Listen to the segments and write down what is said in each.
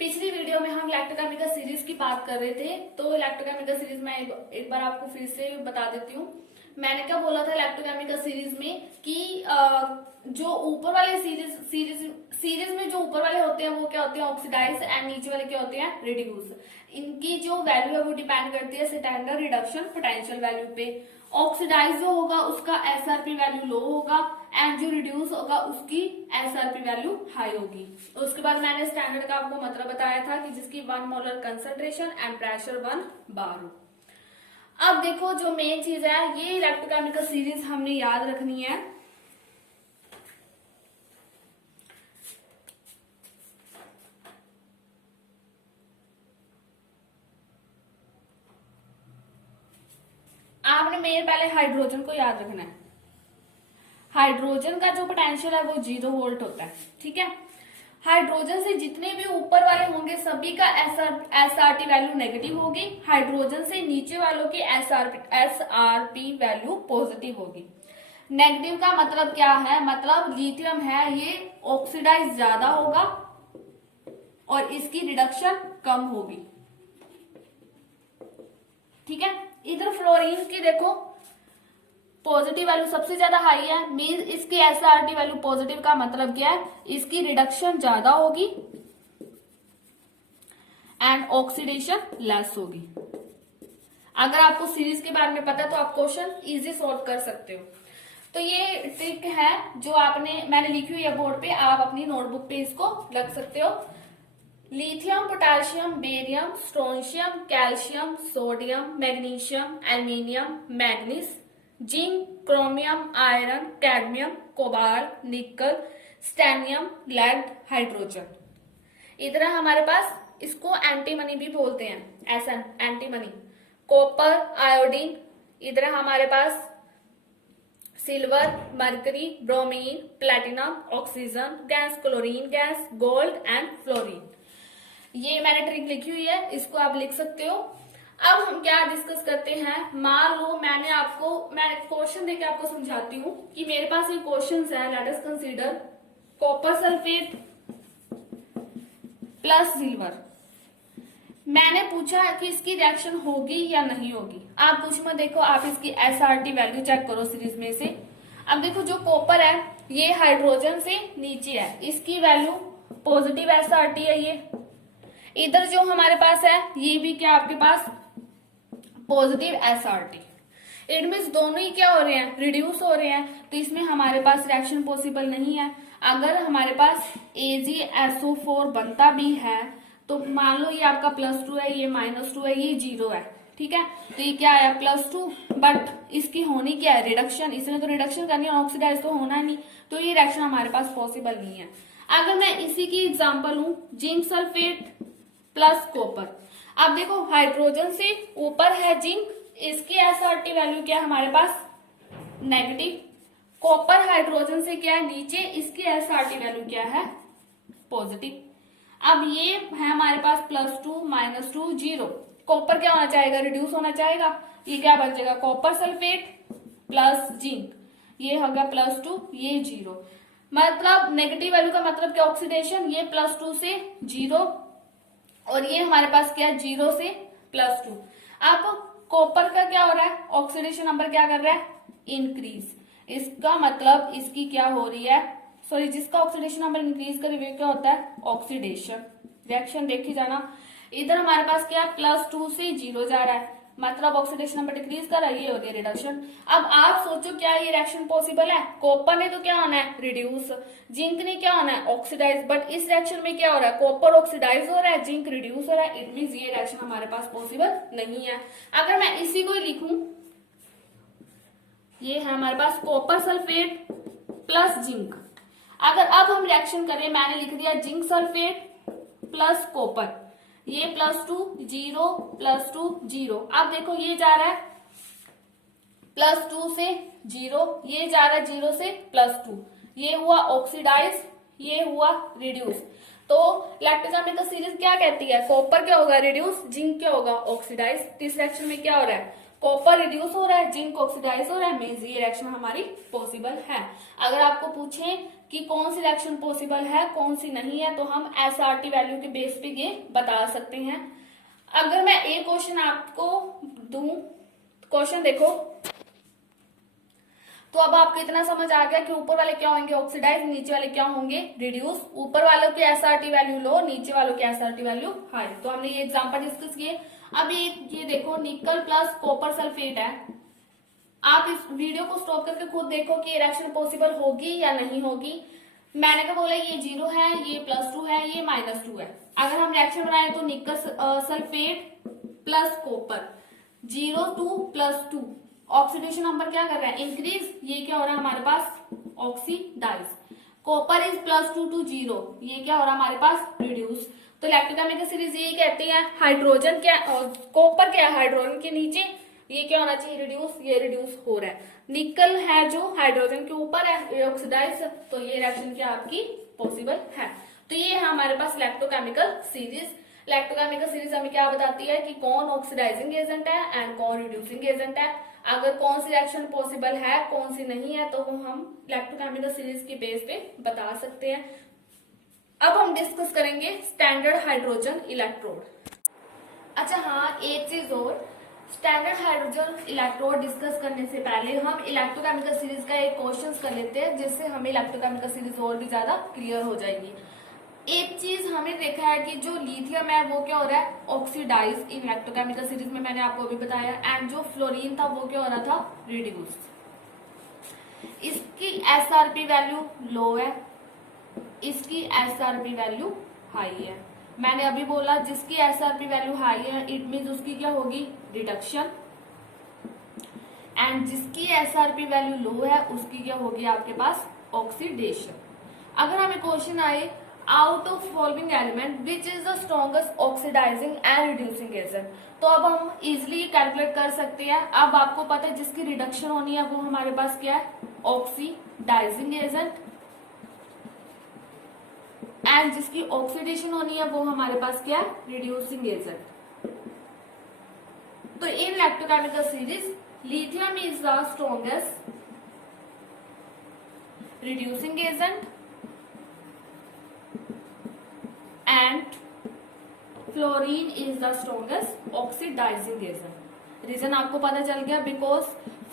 पिछली वीडियो में हम इलेक्ट्रोकेमिकल सीरीज की बात कर रहे थे, तो इलेक्ट्रोकेमिकल सीरीज में एक बार आपको फिर से बता देती हूँ। मैंने क्या बोला था इलेक्ट्रोकेमिकल सीरीज में कि जो ऊपर वाले सीरीज में जो ऊपर वाले होते हैं वो क्या होते हैं, ऑक्सीडाइज, एंड नीचे वाले क्या होते हैं, रिड्यूस। इनकी जो वैल्यू है वो डिपेंड करती है स्टैंडर्ड रिडक्शन पोटेंशियल वैल्यू पे। ऑक्सीडाइज जो होगा उसका एसआरपी वैल्यू लो होगा, एंड जो रिड्यूस होगा उसकी एसआरपी वैल्यू हाई होगी। उसके बाद मैंने स्टैंडर्ड का आपको मतलब बताया था कि जिसकी 1 मोलर कंसंट्रेशन एंड प्रेशर 1 बार हो। अब देखो जो मेन चीज है, ये इलेक्ट्रोकेमिकल सीरीज हमने याद रखनी है। आपने मेन पहले हाइड्रोजन को याद रखना है। हाइड्रोजन का जो पोटेंशियल है वो 0 वोल्ट होता है, ठीक है। हाइड्रोजन से जितने भी ऊपर वाले होंगे सभी का एसआरटी वैल्यू नेगेटिव होगी। हाइड्रोजन से नीचे वालों की एसआरपी वैल्यू पॉजिटिव होगी। नेगेटिव का मतलब क्या है, मतलब लिथियम है ये ऑक्सीडाइज ज्यादा होगा और इसकी रिडक्शन कम होगी, ठीक है। इधर फ्लोरीन की देखो पॉजिटिव वैल्यू सबसे ज्यादा हाई है, मीन इसकी एसआरटी वैल्यू पॉजिटिव का मतलब क्या है, इसकी रिडक्शन ज्यादा होगी एंड ऑक्सीडेशन लेस होगी। अगर आपको सीरीज के बारे में पता है तो आप क्वेश्चन इजी सॉल्व कर सकते हो। तो ये ट्रिक है जो मैंने लिखी हुई है बोर्ड पे, आप अपनी नोटबुक पे इसको रख सकते हो। Lithium, potassium, barium, strontium, calcium, sodium, magnesium, aluminium, manganese, zinc, chromium, iron, cadmium, cobalt, निकल, स्टेनियम, लेड, हाइड्रोजन। इधर हमारे पास इसको एंटीमनी भी बोलते हैं, ऐसा एंटीमनी। कॉपर, आयोडीन, इधर हमारे पास silver, mercury, bromine, platinum, oxygen gas, chlorine gas, gold and fluorine. ये मैंने ट्रिक लिखी हुई है, इसको आप लिख सकते हो। अब हम क्या डिस्कस करते हैं, मान लो मैंने क्वेश्चन देके आपको समझाती हूँ कि मेरे पास ये क्वेश्चन है। Let us consider copper sulphate plus silver. मैंने पूछा कि इसकी रिएक्शन होगी या नहीं होगी। आप कुछ मत देखो, आप इसकी एसआरटी वैल्यू चेक करो सीरीज में से। अब देखो जो कॉपर है ये हाइड्रोजन से नीचे है, इसकी वैल्यू पॉजिटिव एसआरटी है ये। इधर जो हमारे पास है ये भी क्या आपके पास पॉजिटिव एसआरटी। इट मीन्स दोनों ही क्या हो रहे हैं, रिड्यूस हो रहे हैं, तो इसमें हमारे पास रिएक्शन पॉसिबल नहीं है। अगर हमारे पास AgSO4 बनता भी है तो मान लो ये आपका +2 है, ये -2 है, ये 0 है, ठीक है। तो ये क्या है +2, बट इसकी होनी क्या है, रिडक्शन। इसने तो रिडक्शन करनी है, ऑक्सीडाइज तो होना नहीं, तो ये रिएक्शन हमारे पास पॉसिबल नहीं है। अगर मैं इसी की एग्जाम्पल हूं जिंक सल्फेट प्लस कॉपर। अब देखो हाइड्रोजन से ऊपर है जिंक, इसकी एसआरटी वैल्यू क्या है हमारे पास नेगेटिव। कॉपर हाइड्रोजन से क्या है नीचे, इसकी एसआरटी वैल्यू क्या है पॉजिटिव। अब ये है हमारे पास +2 -2 0। कॉपर क्या होना चाहेगा, रिड्यूस होना चाहेगा। ये क्या बन जाएगा कॉपर सल्फेट प्लस जिंक, ये हो गया +2, ये 0। मतलब नेगेटिव वैल्यू का मतलब क्या, ऑक्सीडेशन। ये +2 से 0 और ये हमारे पास क्या है 0 से +2। अब कॉपर का क्या हो रहा है, ऑक्सीडेशन नंबर क्या कर रहा है, इंक्रीज। इसका मतलब इसकी क्या हो रही है, सॉरी, जिसका ऑक्सीडेशन नंबर इंक्रीज करे वो क्या होता है ऑक्सीडेशन। रिएक्शन देखी जाना, इधर हमारे पास क्या +2 से 0 जा रहा है, मतलब ऑक्सीडेशन नंबर डिक्रीज कर रहा है, ये हो गया रिडक्शन। अब आप सोचो क्या ये रिएक्शन पॉसिबल है। कॉपर ने तो क्या होना है रिड्यूस, जिंक ने क्या होना है ऑक्सीडाइज, बट इस रिएक्शन में क्या हो रहा है, कॉपर ऑक्सीडाइज हो रहा है, जिंक रिड्यूस हो रहा है। इट मींस ये रिएक्शन हमारे पास पॉसिबल नहीं है। अगर मैं इसी को लिखूं, ये है हमारे पास कॉपर सल्फेट प्लस जिंक। अगर अब हम रिएक्शन करें, मैंने लिख दिया जिंक सल्फेट प्लस कॉपर, ये +2 0 +2 0। अब देखो ये जा रहा है +2 से 0, ये जा रहा है 0 से +2, ये हुआ ऑक्सीडाइज, ये हुआ रिड्यूस। तो इलेक्ट्रोकेमिकल सीरीज क्या कहती है, कॉपर क्या होगा रिड्यूस, जिंक क्या होगा ऑक्सीडाइज। इस रिएक्शन में क्या हो रहा है कॉपर रिड्यूस हो रहा है, जिंक ऑक्सीडाइज हो रहा है, मींस ये रिएक्शन हमारी पॉसिबल है। अगर आपको पूछे कि कौन सी रिएक्शन पॉसिबल है कौन सी नहीं है, तो हम एसआरटी वैल्यू के बेस पे ये बता सकते हैं। अगर मैं एक क्वेश्चन आपको दूं, क्वेश्चन देखो, तो अब आपको इतना समझ आ गया कि ऊपर वाले क्या होंगे ऑक्सीडाइज, नीचे वाले क्या होंगे रिड्यूस। ऊपर वालों की एसआरटी वैल्यू लो, नीचे वालों की एसआरटी वैल्यू हाई। तो हमने ये एग्जांपल डिस्कस किए। अब ये देखो निकल प्लस कॉपर सल्फेट है। आप इस वीडियो को स्टॉप करके खुद देखो कि ये रिएक्शन पॉसिबल होगी या नहीं होगी। मैंने क्या बोला, ये 0 है, ये +2 है, ये -2 है। अगर हम रिएक्शन बनाए तो निकल sulphate plus copper 0 2 +2, oxidation number क्या कर रहा है इंक्रीज, ये क्या हो रहा है हमारे पास ऑक्सीडाइज। कॉपर इज +2 to 0, ये क्या हो रहा है हमारे पास रिड्यूस। तो इलेक्ट्रोकेमिकल सीरीज ये कहते हैं हाइड्रोजन क्या, कॉपर क्या हाइड्रोजन के नीचे, ये क्या होना चाहिए रिड्यूस, ये रिड्यूस हो रहा है। निकल है जो हाइड्रोजन के ऊपर है, ये ऑक्सीडाइज, तो ये रिएक्शन क्या आपकी पॉसिबल है। तो ये है हमारे पास इलेक्ट्रोकेमिकल सीरीज। इलेक्ट्रोकेमिकल सीरीज हमें क्या बताती है कि कौन ऑक्सीडाइजिंग एजेंट है एंड कौन रिड्यूसिंग एजेंट है। अगर कौन सी रिएक्शन पॉसिबल है कौन सी नहीं है, तो वो हम इलेक्ट्रोकेमिकल सीरीज के बेस पे बता सकते हैं। अब हम डिस्कस करेंगे स्टैंडर्ड हाइड्रोजन इलेक्ट्रोड। अच्छा हाँ, एक चीज और, स्टैंडर्ड हाइड्रोजन इलेक्ट्रोड डिस्कस करने से पहले हम इलेक्ट्रोकेमिकल सीरीज का एक क्वेश्चन कर लेते हैं, जिससे हमें इलेक्ट्रोकेमिकल सीरीज और भी ज्यादा क्लियर हो जाएगी। एक चीज हमने देखा है कि जो लिथियम है वो क्या हो रहा है ऑक्सीडाइज इन इलेक्ट्रोकेमिकल सीरीज में, मैंने आपको अभी बताया। एंड जो फ्लोरीन था वो क्या हो रहा था रिड्यूस। इसकी एसआरपी वैल्यू लो है, इसकी एसआरपी वैल्यू हाई है। मैंने अभी बोला जिसकी एसआरपी वैल्यू हाई है इट मीन्स उसकी क्या होगी रिडक्शन, एंड जिसकी एसआरपी वैल्यू लो है उसकी क्या होगी आपके पास ऑक्सीडेशन। अगर हमें क्वेश्चन आए out of following element which is the strongest oxidising and reducing agent, तो अब हम इजिली कैलकुलेट कर सकते हैं। अब आपको पता है जिसकी रिडक्शन होनी है वो हमारे पास क्या है ऑक्सीडाइजिंग एजेंट, एंड जिसकी ऑक्सीडेशन होनी है वो हमारे पास क्या है रिड्यूसिंग एजेंट। तो in electrochemical series lithium is the strongest reducing agent and fluorine is the strongest oxidising agent. Reason आपको पता चल गया, बिकॉज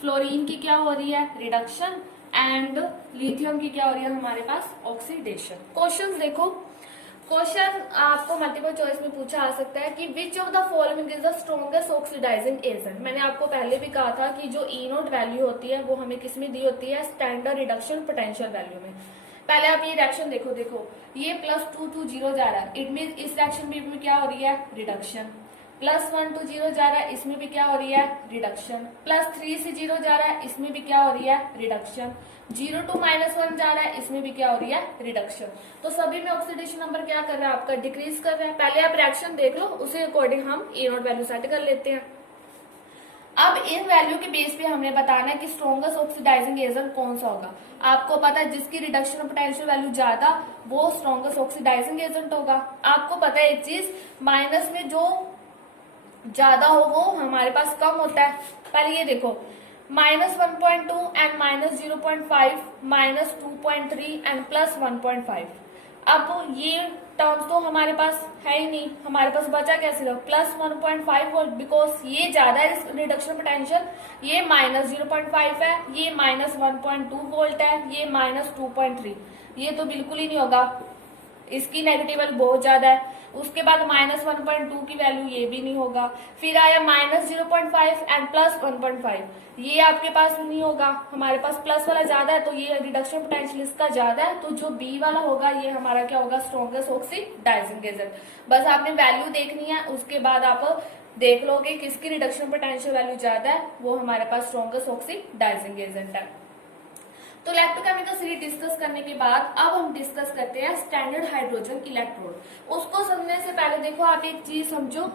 फ्लोरीन की क्या हो रही है रिडक्शन एंड लिथियम की क्या हो रही है हमारे पास ऑक्सीडेशन। क्वेश्चंस देखो, क्वेश्चन आपको मल्टीपल चॉइस में पूछा आ सकता है कि which of the following is the strongest oxidising agent. मैंने आपको पहले भी कहा था कि जो ई नोट वैल्यू होती है वो हमें किस में दी होती है स्टैंडर्ड रिडक्शन पोटेंशियल वैल्यू में। पहले आप ये रिएक्शन देखो, ये +2 to 0 जा रहा है, इट मीन इस रिएक्शन में क्या हो रही है रिडक्शन। +1 to 0 जा रहा है, इसमें भी क्या हो रही है रिडक्शन। +3 से 0 जा रहा है, इसमें भी क्या हो रही है रिडक्शन। 0 to -1 जा रहा है, इसमें भी क्या हो रही है रिडक्शन। तो सभी में ऑक्सीडेशन नंबर क्या कर रहा है आपका डिक्रीज कर रहा है। पहले आप रिएक्शन देख लो, उसी अकॉर्डिंग हम ए नोट वैल्यू सेट कर लेते हैं। अब इन वैल्यू के बेस पे हमने बताना है कि स्ट्रॉन्गेस्ट ऑक्सीडाइजिंग एजेंट कौन सा होगा। आपको पता है जिसकी रिडक्शन पोटेंशियल वैल्यू ज्यादा वो स्ट्रॉन्गेस्ट ऑक्सीडाइजिंग एजेंट होगा। आपको पता है एक चीज, माइनस में जो ज्यादा हो वो हमारे पास कम होता है। पहले ये देखो -1.2 एंड -0.5 -2.3 एंड +1.5। अब ये टर्म्स तो हमारे पास है ही नहीं, हमारे पास बचा क्या सिर्फ +1.5 वोल्ट, बिकॉज ये ज्यादा है रिडक्शन पोटेंशियल, ये -0.5 है, ये -1.2 वोल्ट है, ये -2.3। ये तो बिल्कुल ही नहीं होगा, इसकी नेगेटिव वैल्यू बहुत ज्यादा है। उसके बाद -1.2 की वैल्यू ये भी नहीं होगा। फिर आया -0.5 एंड +1.5, ये आपके पास नहीं होगा, हमारे पास प्लस वाला ज्यादा है तो ये रिडक्शन पोटेंशियल इसका ज्यादा है। तो जो बी वाला होगा ये हमारा क्या होगा स्ट्रॉन्गेस्ट ऑक्सीडाइजिंग एजेंट। बस आपने वैल्यू देखनी है, उसके बाद आप देख लोगे किसकी रिडक्शन पोटेंशियल वैल्यू ज्यादा है, वो हमारे पास स्ट्रॉन्गेस्ट ऑक्सीडाइजिंग एजेंट है। तो इलेक्ट्रोकेमिकल सीरीज डिस्कस करने के बाद अब हम डिस्कस करते हैं स्टैंडर्ड हाइड्रोजन इलेक्ट्रोड। उसको समझने से पहले देखो आप एक चीज समझो,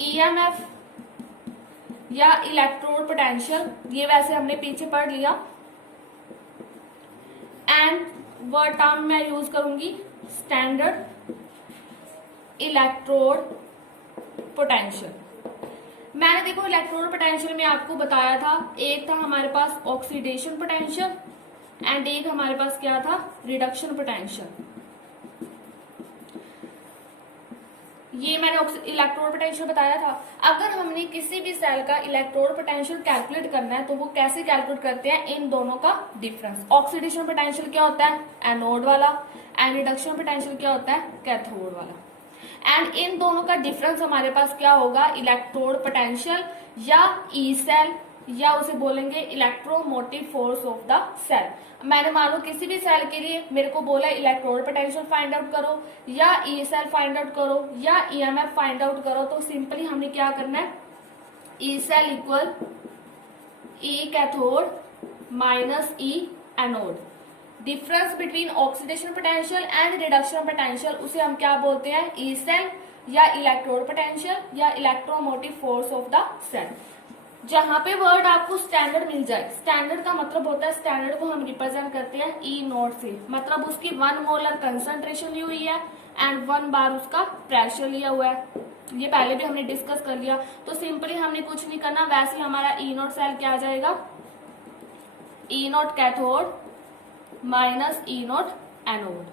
ईएमएफ या इलेक्ट्रोड पोटेंशियल, ये वैसे हमने पीछे पढ़ लिया, एंड वर्ड टर्म मैं यूज करूंगी स्टैंडर्ड इलेक्ट्रोड पोटेंशियल। मैंने देखो इलेक्ट्रोड पोटेंशियल में आपको बताया था, एक था हमारे पास ऑक्सीडेशन पोटेंशियल एंड एक हमारे पास क्या था, रिडक्शन पोटेंशियल। ये मैंने इलेक्ट्रोड पोटेंशियल बताया था। अगर हमने किसी भी सेल का इलेक्ट्रोड पोटेंशियल कैलकुलेट करना है तो वो कैसे कैलकुलेट करते हैं, इन दोनों का डिफरेंस। ऑक्सीडेशन पोटेंशियल क्या होता है, एनोड वाला, एंड रिडक्शन पोटेंशियल क्या होता है, कैथोड वाला। एंड इन दोनों का डिफरेंस हमारे पास क्या होगा, इलेक्ट्रोड पोटेंशियल या ई सेल, या उसे बोलेंगे electromotive force of the cell. मैंने मान लो किसी भी सेल के लिए मेरे को बोला इलेक्ट्रोड पोटेंशियल फाइंड आउट करो, या ई सेल फाइंड आउट करो, या ईएमएफ फाइंड आउट करो, तो सिंपली हमने क्या करना है, E cell equal E cathode minus E anode. Difference between oxidation potential and reduction potential, उसे हम क्या बोलते हैं, ई सेल या इलेक्ट्रोड पोटेंशियल या electromotive force of the cell. जहां पे वर्ड आपको स्टैंडर्ड मिल जाए, स्टैंडर्ड का मतलब होता है, स्टैंडर्ड को हम रिप्रेजेंट करते हैं ई नोट से, मतलब उसकी 1 मोलर कंसंट्रेशन ली हुई है एंड 1 बार उसका प्रेशर लिया हुआ है। ये पहले भी हमने डिस्कस कर लिया, तो सिंपली हमने कुछ नहीं करना, वैसे हमारा ई नोट सेल क्या आ जाएगा, ई नोट कैथोड माइनस ई नोट एनोड।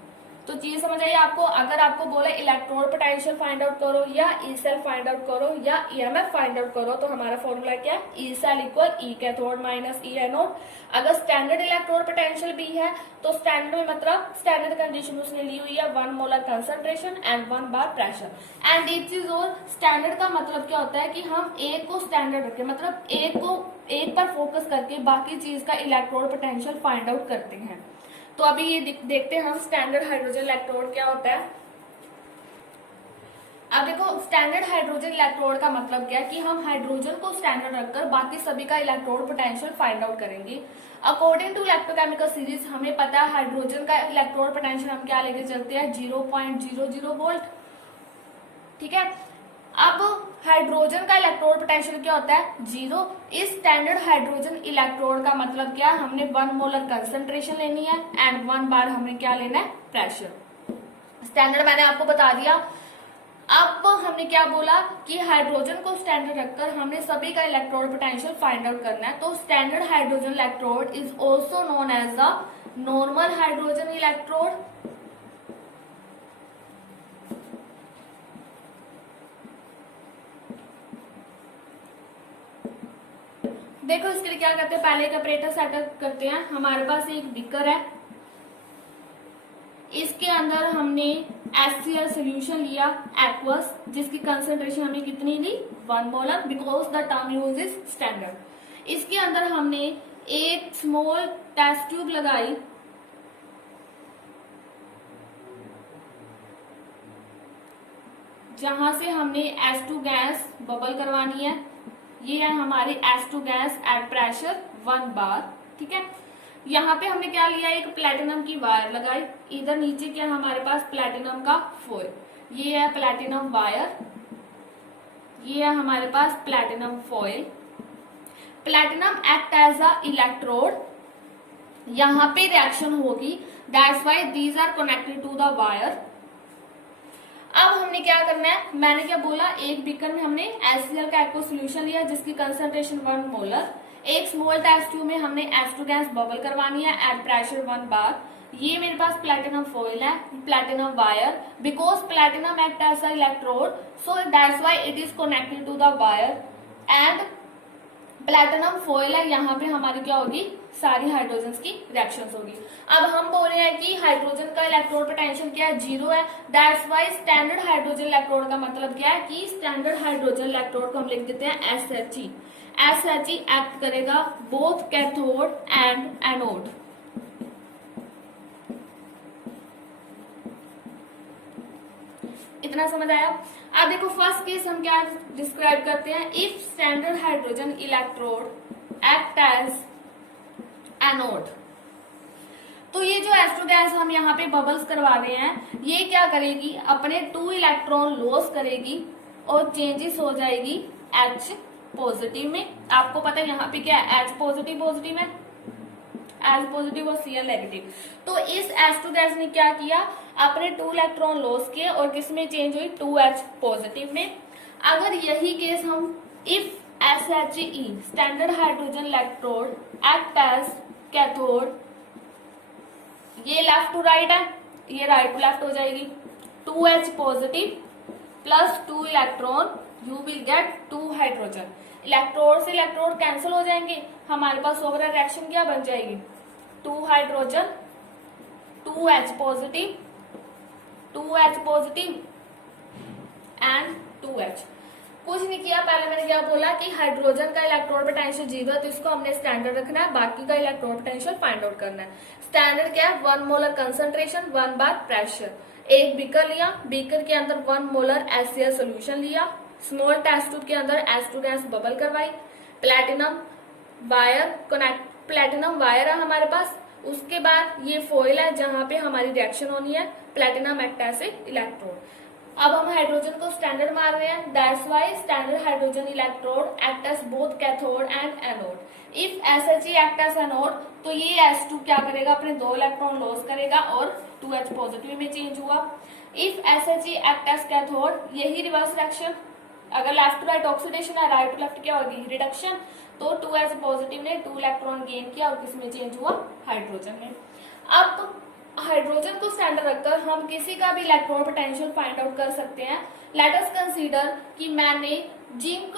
तो चीज समझ आई आपको। अगर आपको बोले इलेक्ट्रोड पोटेंशियल फाइंड आउट करो या ई सेल फाइंड आउट करो या ईएमएफ फाइंड आउट करो, तो हमारा फॉर्मूला क्या है, E cell equal E cathode minus E anode. अगर स्टैंडर्ड इलेक्ट्रोड पोटेंशियल भी है तो स्टैंडर्ड में मतलब स्टैंडर्ड कंडीशन उसने ली हुई है 1 molar concentration and 1 bar pressure. And एक चीज और, स्टैंडर्ड का मतलब क्या होता है कि हम एक को स्टैंडर्ड रखें, मतलब एक पर फोकस करके बाकी चीज का इलेक्ट्रोड पोटेंशियल फाइंड आउट करते हैं। तो अभी ये देखते हैं हम स्टैंडर्ड हाइड्रोजन इलेक्ट्रोड क्या होता है। अब देखो स्टैंडर्ड हाइड्रोजन इलेक्ट्रोड का मतलब क्या है कि हम हाइड्रोजन को स्टैंडर्ड रखकर बाकी सभी का इलेक्ट्रोड पोटेंशियल फाइंड आउट करेंगे। अकॉर्डिंग टू इलेक्ट्रोकेमिकल सीरीज हमें पता है हाइड्रोजन का इलेक्ट्रोड पोटेंशियल हम क्या लेके चलते हैं, 0.00 वोल्ट। ठीक है, अब हाइड्रोजन का इलेक्ट्रोड पोटेंशियल क्या होता है, 0। इस स्टैंडर्ड हाइड्रोजन इलेक्ट्रोड का मतलब क्या, हमने 1 मोलर कंसंट्रेशन लेनी है एंड 1 बार हमने क्या लेना है, प्रेशर। स्टैंडर्ड मैंने आपको बता दिया। अब हमने क्या बोला कि हाइड्रोजन को स्टैंडर्ड रखकर हमने सभी का इलेक्ट्रोड पोटेंशियल फाइंड आउट करना है। तो standard hydrogen electrode is also known as a normal hydrogen electrode. देखो इसके लिए क्या करते हैं, पहले एक ऑपरेटर सेटअप करते हैं। हमारे पास एक बीकर है, इसके अंदर हमने HCl सोल्यूशन लिया एक्वस, जिसकी कंसंट्रेशन हमें कितनी ली, 1 molar, because the term use is standard. इसके अंदर हमने एक स्मॉल टेस्ट ट्यूब लगाई, जहां से हमने H2 गैस बबल करवानी है। ये है हमारी H2 गैस एट प्रेशर 1 बार। ठीक है, यहाँ पे हमने क्या लिया, एक प्लेटिनम की वायर लगाई, इधर नीचे क्या हमारे पास प्लेटिनम का फॉयल, ये है प्लेटिनम वायर, ये है हमारे पास platinum foil. Platinum act as a electrode, यहाँ पे रिएक्शन होगी, that's why these are connected to the wire. अब हमने क्या करना है, मैंने क्या बोला, एक बीकर में हमने HCl का एक्वा सोल्यूशन लिया जिसकी कंसंट्रेशन 1 मोलर। एक स्मॉल टेस्ट ट्यूब में हमने H2 गैस बबल करवानी है एट प्रेशर 1 बार। ये मेरे पास प्लेटिनम फॉयल है, platinum wire, because platinum act as a electrode so that's why it is connected to the wire. And platinum foil है, यहाँ पे हमारी क्या होगी, सारी हाइड्रोजन की रिएक्शंस होगी। अब हम बोल रहे हैं कि हाइड्रोजन का इलेक्ट्रोड पोटेंशियल क्या है, 0 है, that's why standard hydrogen electrode का मतलब क्या है कि स्टैंडर्ड हाइड्रोजन इलेक्ट्रोड को हम लिख देते हैं SHE। SHE एक्ट करेगा बोथ कैथोड एंड एनोड। इतना समझ आया। अब देखो फर्स्ट केस हम क्या डिस्क्राइब करते हैं, if standard hydrogen electrode act as anode. तो ये जो H2 गैस हम यहाँ पे बबल्स करवा रहे हैं, ये क्या करेगी, अपने 2 इलेक्ट्रॉन लॉस करेगी और चेंजेस हो जाएगी H पॉजिटिव में। आपको पता है यहाँ पे क्या है, H पॉजिटिव पॉजिटिव है, H पॉजिटिव और Cl नेगेटिव। तो इस H2 गैस ने क्या किया, अपने 2 इलेक्ट्रॉन लॉस किए और किस में चेंज हुई, 2H पॉजिटिव में। अगर यही केस हम if SHE standard hydrogen electrode act as cathode, ये लेफ्ट टू राइट है, ये राइट टू लेफ्ट हो जाएगी, 2H positive plus 2 electron, you will get 2 hydrogen. Electrode से इलेक्ट्रोड कैंसिल हो जाएंगे, हमारे पास ओवरऑल रिएक्शन क्या बन जाएगी, 2 hydrogen, 2H positive, 2H positive and 2H। कुछ नहीं किया, पहले मैंने क्या बोला कि हाइड्रोजन का इलेक्ट्रोड पोटेंशियल 0 है तो इसको हमने स्टैंडर्ड रखना है, बाकी का इलेक्ट्रोड पोटेंशियल फाइंड आउट करना है। स्टैंडर्ड क्या है, 1 मोलर कंसंट्रेशन 1 बार प्रेशर। एक बीकर लिया, बीकर के अंदर 1 मोलर HCl सोल्यूशन लिया, स्मॉल टेस्ट ट्यूब के अंदर H2 गैस बबल करवाई, platinum wire connect, platinum wire है हमारे पास, उसके बाद ये फॉइल है जहां पे हमारी रिएक्शन होनी है, प्लेटिनम एक्ट एज इलेक्ट्रोड। अब हम हाइड्रोजन को स्टैंडर्ड मार रहे हैं, that's why standard hydrogen electrode act as both cathode and anode. If SHE act as anode तो ये H2 क्या करेगा, अपने 2 इलेक्ट्रॉन लॉस करेगा और 2H पॉजिटिव में चेंज हुआ। If SHE act as cathode, यही रिवर्स रिएक्शन, अगर लेफ्ट टू राइट ऑक्सीडेशन है, राइट टू लेफ्ट क्या होगी, रिडक्शन, तो 2H पॉजिटिव ने 2 इलेक्ट्रॉन गेन किया और किसमें चेंज हुआ, हाइड्रोजन में। अब हाइड्रोजन को स्टैंडर्ड रखकर हम किसी का भी इलेक्ट्रोड पोटेंशियल फाइंड आउट कर सकते हैं। लेट अस कंसीडर कि मैंने जिंक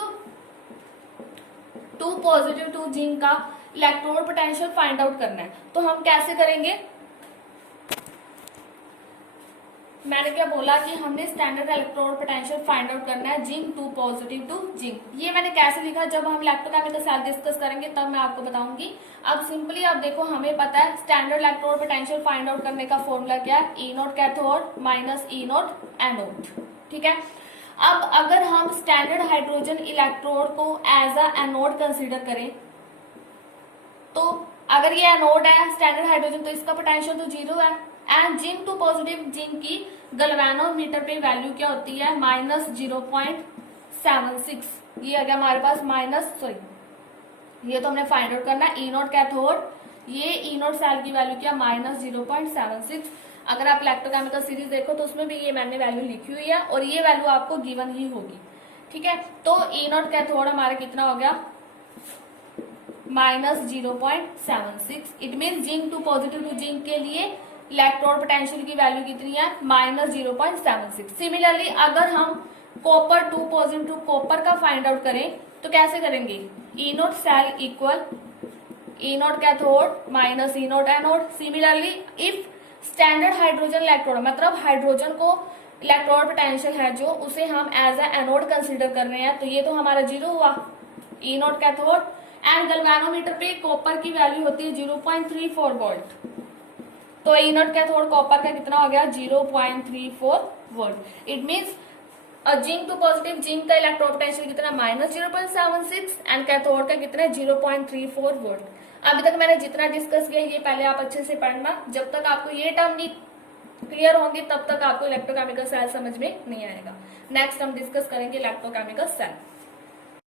2 पॉजिटिव 2 जिंक का इलेक्ट्रोड पोटेंशियल फाइंड आउट करना है, तो हम कैसे करेंगे, मैंने क्या बोला कि हमने standard electrode potential find out करना है जिंक 2 पॉजिटिव 2 जिंक। ये मैंने कैसे लिखा, जब हम इलेक्ट्रोकेमिकल सेल डिस्कस करेंगे तब मैं आपको बताऊंगी। अब सिंपली अब देखो, हमें पता है standard electrode potential find out करने का फॉर्मूला क्या है, E0 cathode minus E0 anode, ठीक है। अब अगर हम स्टैंडर्ड हाइड्रोजन इलेक्ट्रोड को एज अ एनोड कंसिडर करें, तो अगर ये एनोड है स्टैंडर्ड हाइड्रोजन तो इसका पोटेंशियल तो 0 है, एंड जिंक 2 पॉजिटिव जिंक की गैल्वेनोमीटर पे वैल्यू क्या होती है, माइनस 0.76, ये आ गया हमारे पास माइनस, सॉरी ये तो हमने फाइंड आउट करना है, E0 कैथोड, ये E0 सेल की वैल्यू क्या, माइनस 0.76। अगर आप इलेक्ट्रोकेमिकल सीरीज देखो तो उसमें भी ये मैंने वैल्यू लिखी हुई है और ये वैल्यू आपको गिवन ही होगी, ठीक है। तो E0 कैथोड हमारा कितना हो गया, minus 0.76। It mean zinc 2 positive 2 zinc के लिए इलेक्ट्रोड पोटेंशियल की वैल्यू कितनी है, माइनस 0.76। सिमिलरली अगर हम कॉपर 2 पॉजिटिव कॉपर का फाइंड आउट करें तो कैसे करेंगे, E0 cell equal E0 cathode minus E0 anode. Similarly if standard hydrogen electrode, मतलब हाइड्रोजन को इलेक्ट्रोड पोटेंशियल है जो, उसे हम एज ए एनोड कंसिडर कर रहे हैं, तो ये तो हमारा 0 हुआ, E0 कैथोड, एंड गैल्वेनोमीटर पे कॉपर की वैल्यू होती है 0.34 वोल्ट, तो E0 कैथोड कॉपर का कितना हो गया, 0.34 volt. It means zinc 2 positive zinc का इलेक्ट्रोड पोटेंशियल कितना, माइनस 0.76 एंड कैथोड का कितना, 0.34 वोल्ट। अभी तक मैंने जितना डिस्कस किया ये पहले आप अच्छे से पढ़ना, जब तक आपको ये टर्म नहीं क्लियर होंगे तब तक आपको इलेक्ट्रोकेमिकल सेल समझ में नहीं आएगा। नेक्स्ट हम डिस्कस करेंगे इलेक्ट्रोकेमिकल सेल।